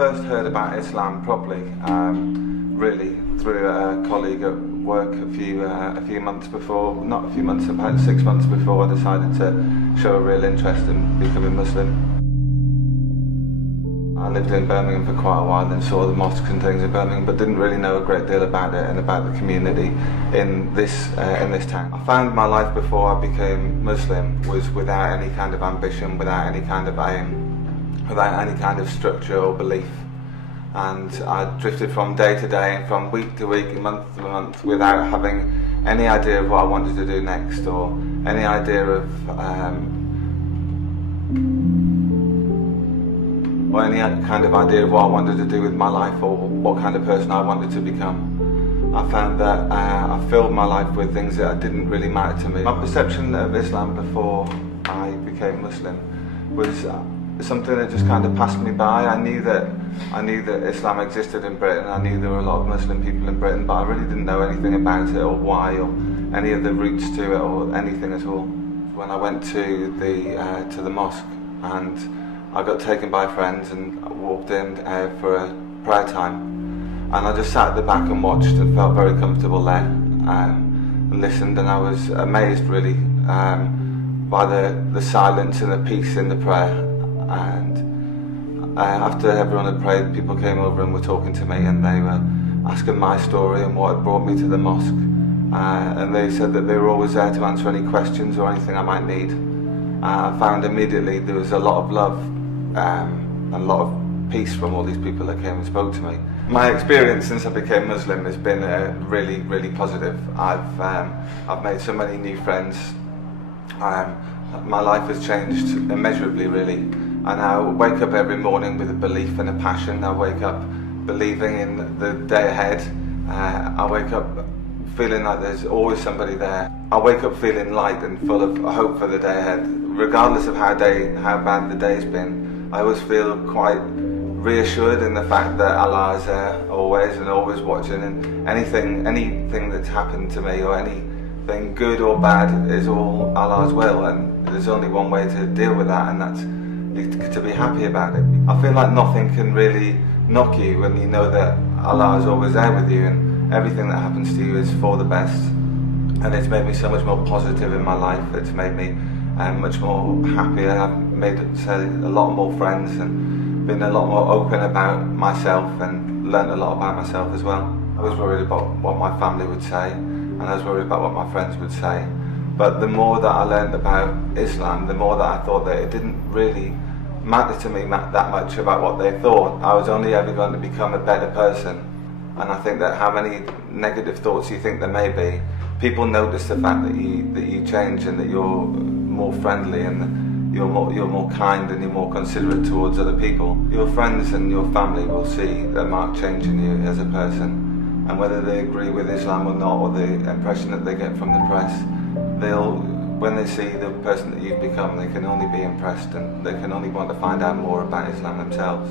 first heard about Islam properly, really through a colleague at work a few months before, not a few months, about 6 months before I decided to show a real interest in becoming Muslim. I lived in Birmingham for quite a while and saw the mosques and things in Birmingham, but didn't really know a great deal about it and about the community in this town. I found my life before I became Muslim was without any kind of ambition, without any kind of aim, without any kind of structure or belief. And I drifted from day to day and from week to week and month to month without having any idea of what I wanted to do next, or any idea of or any kind of idea of what I wanted to do with my life, or what kind of person I wanted to become. I found that I filled my life with things that didn't really matter to me. My perception of Islam before I became Muslim was something that just kind of passed me by. I knew that Islam existed in Britain. I knew there were a lot of Muslim people in Britain, but I really didn't know anything about it, or why, or any of the roots to it, or anything at all. When I went to the mosque, and I got taken by friends and walked in for a prayer time, and I just sat at the back and watched and felt very comfortable there, and listened, and I was amazed really by the silence and the peace in the prayer. And after everyone had prayed, people came over and were talking to me, and they were asking my story and what had brought me to the mosque, and they said that they were always there to answer any questions or anything I might need. I found immediately there was a lot of love, a lot of peace from all these people that came and spoke to me. My experience since I became Muslim has been really, really positive. I've made so many new friends. My life has changed immeasurably, really. And I wake up every morning with a belief and a passion. I wake up believing in the day ahead. I wake up feeling like there's always somebody there. I wake up feeling light and full of hope for the day ahead. Regardless of how bad the day's been, I always feel quite reassured in the fact that Allah is there always and always watching, and anything that's happened to me, or anything good or bad, is all Allah's will, and there's only one way to deal with that, and that's to be happy about it. I feel like nothing can really knock you when you know that Allah is always there with you, and everything that happens to you is for the best. And it's made me so much more positive in my life. It's made me much more happier. I've made a lot more friends and been a lot more open about myself, and learnt a lot about myself as well. I was worried about what my family would say, and I was worried about what my friends would say. But the more that I learned about Islam, the more that I thought that it didn't really matter to me that much about what they thought. I was only ever going to become a better person. And I think that how many negative thoughts you think there may be, people notice the fact that you change, and that you're more friendly, and you're more kind, and you're more considerate towards other people. Your friends and your family will see a marked change in you as a person, and whether they agree with Islam or not, or the impression that they get from the press, when they see the person that you've become, they can only be impressed, and they can only want to find out more about Islam themselves.